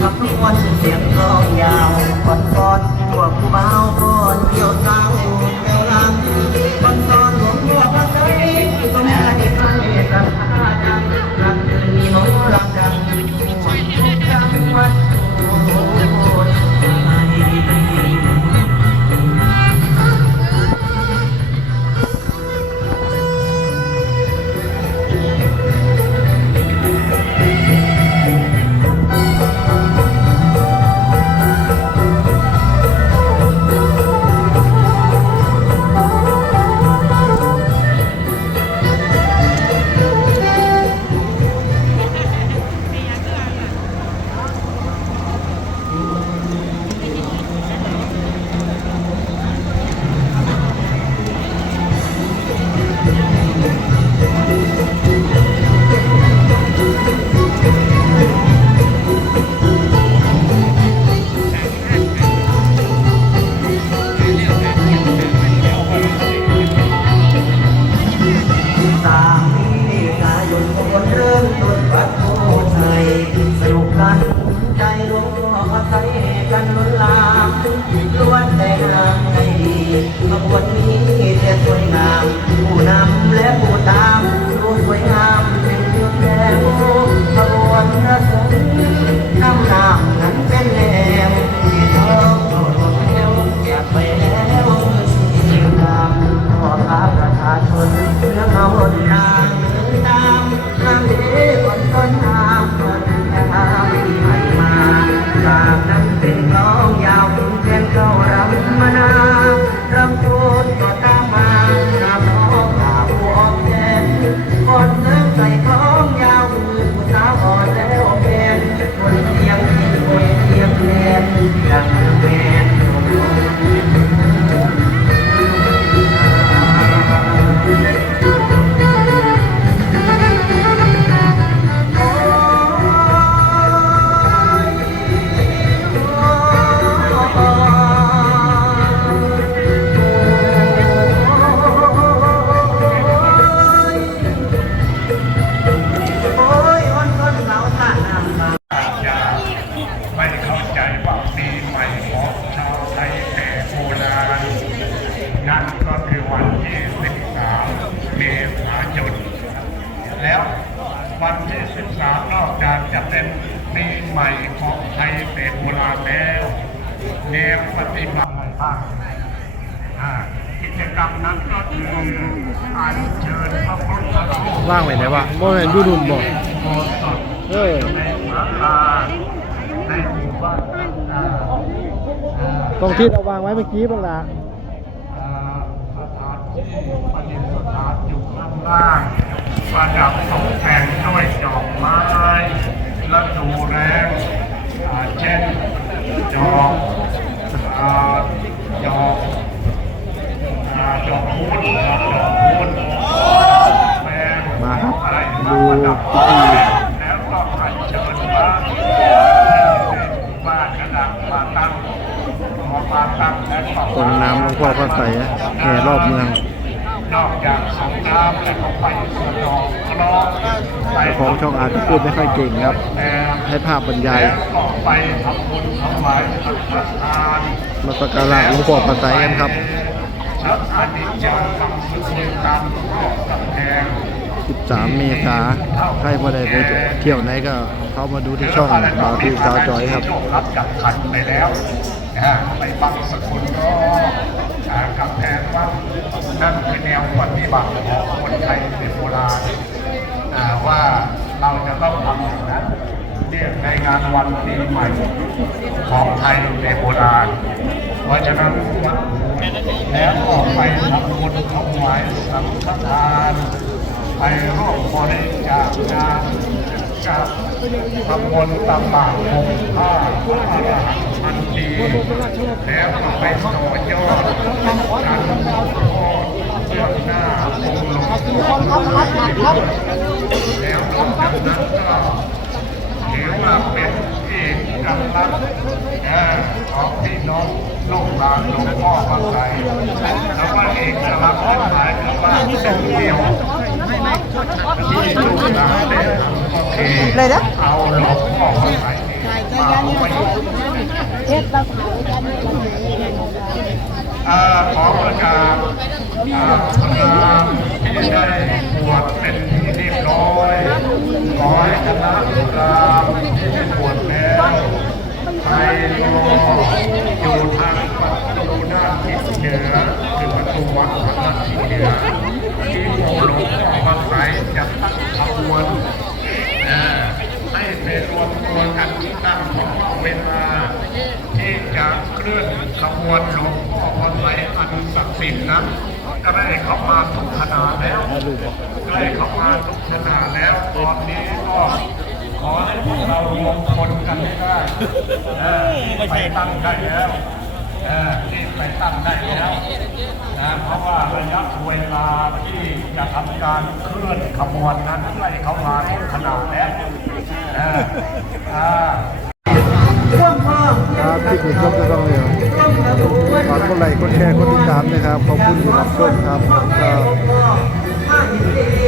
ขับล้วนเสียงกลองยาวผ่อนฟอนตัวผู้เบากอนเที่ยวเท่า วปฏิบัติอะไรบ้างกิจกรรมนั้นก็คืออัญเชิญพระพุทธรูปว่างไว้ไหนวะบ่แม่นอยู่นู่นบ่โบสถ์เออในหมู่บ้านตรงที่เราวางไว้เมื่อกี้บ้างล่ะสถานที่ประดิษฐานอยู่ข้างล่างประดับตกแต่งด้วยดอกไม้และดูแลอ่าเช่นดอก อ่าดอกอ่าดอพุธดมาครับดูพิธีแล้วก็อัญเชิญพระบ้านกระดังมาตั้งมาตั้งและก็ตรงน้ำหลวงพ่อพระใส่แห่รอบเมือง อกจากสงน้ำและก็ไปสะดอกเคราะห์ไปเจ้าของช่องอาร์ตที่พูดไม่ค่อยเก่งครับแต่ให้ภาพบรรยายแล้วก็ไปทำบุญถวายสังฆทานมาสักการะหลวงพ่อพระใสยกันครับชักอนิจจังฟังสุขีตามรอบกำแพง13 เมษาใครบ่ได้ไปเที่ยวไหนก็เข้ามาดูที่ช่องบ่าวที่สาวจอยครับที่รับกับขันไปแล้วนะฮะไปฟังสกุลก็อ่ากับแพงว่านั่นคือแนวปฏิบัติของคนไทยในโบราณว่าเราจะต้องทำอย่างนั้นเรียกในงานวันปีใหม่ของไทยในโบราณ เพราะฉะนั้นวัดแล้วก็ไปทำบุญถวายสังฆทาน ไปร่วมบริจาคงานกับตำบลตำบากคงผ้าพระอรหันต์ พันปีแล้วก็ไปต่อยอดการทอดเบื้องหน้าองค์หลวงพ่อแล้วนอกจากนั้นก็ถือว่าเป็นเอกลักษณ์เอ่ของพี่น้องลูกหลานหลวงพ่อพระไตรคำว่าเอกลักษณ์หมายถึงว่าเป็นเดียวที่ลูกหลานได้ทำก็คือเลยนะเอาหลวงพ่อพระไตรมาไว้ ขายกันเนี่ยเราขายกันอ่าขอประกาศพระนามที่ได้บวชเป็นที่เรียบร้อยขอให้คณะพรามที่ได้บวชแล้วไปรออยู่ทางประตูด้าทิศเหนือคือประตูวัดทางด้านทิศเหนือที่โมหลวงพ่อพระไตรจะตั้งขบวนให้ไปรวมตัวกันที่ตั้งของเวลา ที่จะเคลื่อนขบวนหลวงพ่อพระไตรอันศักดิ์สิทธิ์นั้นก็ได้เข้ามาทุกขณะแล้วได้เข้ามาทุกขณะแล้วตอนนี้ก็ขอให้พวกเรารวมคนกันให้ได้ไปตั้งได้แล้วเออนี่ไปตั้งได้แล้วนะเพราะว่าระยะเวลาที่จะทำการเคลื่อนขบวนนั้นใกล้เข้ามาทุกขณะแล้วอ่า ครับคลิปนี้จบจะต้องเนี่ยฝากกดไลค์กดแชร์กดติดตามนะครับขอบคุณที่รับชมครับครับ